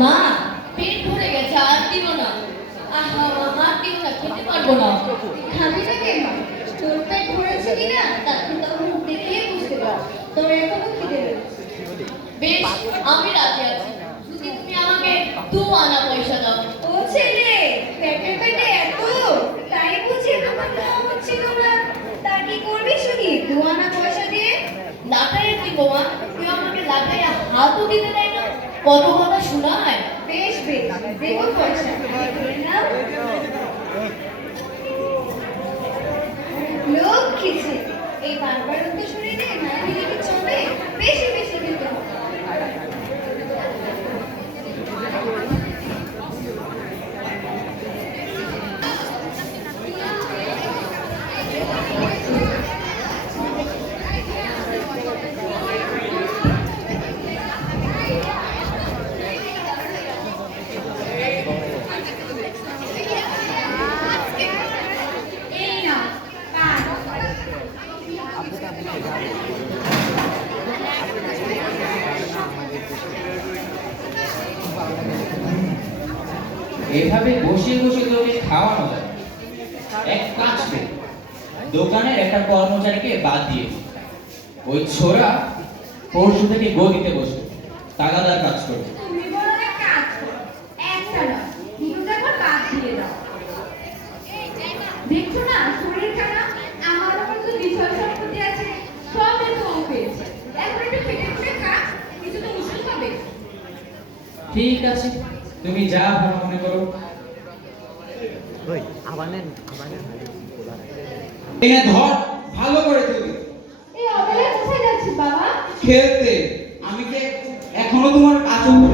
মা, পেট ভরে গেছে, আর দিব না। আহা মা, আর দিব না, খেতে পারবো না। খাবি না কেন? তোর পেট ভরেছে কিনা তাকে তো মুখ দেখে বুঝতে পার তোর এখনো খিদে পেয়েছে। বেশ, আমি রাজি আছি, যদি তুমি আমাকে 2 আনা পয়সা দাও। ও ছেলে, পেটে পেটে এত, তাই বুঝি আমার খাওয়া হচ্ছিল না। তা কি করবি শুনি 2 আনা পয়সা দিয়ে? লাটাইয়ের দিব মা, কেউ আমাকে লাটাইয়া হাতও দিতে দেয় না, কত কথা শোনায়। বেশ বেশ, দেবো পয়সা। নাও। লক্ষ্মী ছেলে, এই বারবার তো শরীরে না দিলে কি চলবে? বেশি বেশি দিতে হবে। এই নাও, পান। এভাবে বসে বসে তোকে খাওয়ানো যায়। এক কাজ করে দোকানের একটা কর্মচারীকে বাদ দিয়ে ওই ছোড়া পরশু থেকে গদিতে বসে তাগাদার কাজ করবে। তুমি বরং এক কাজ করো, একটা না, দুটো জায়গা বাদ দিয়ে দাও। দেখছো না শরীর খারাপ, আমার উপর তো বিষয় সম্পত্তি আছে, সবে তো ও পেয়েছে। এখন একটু খেটে খুঁড়ে খা, কিছু তো উসুল হবে। ঠিক আছে, তুমি যা ভালো মনে করো। এনে ধর, ভালো করে তুলি। এই অবেলায় কোথায় যাচ্ছিস বাবা? খেলতে। আমি কি এখনো তোমার আচমন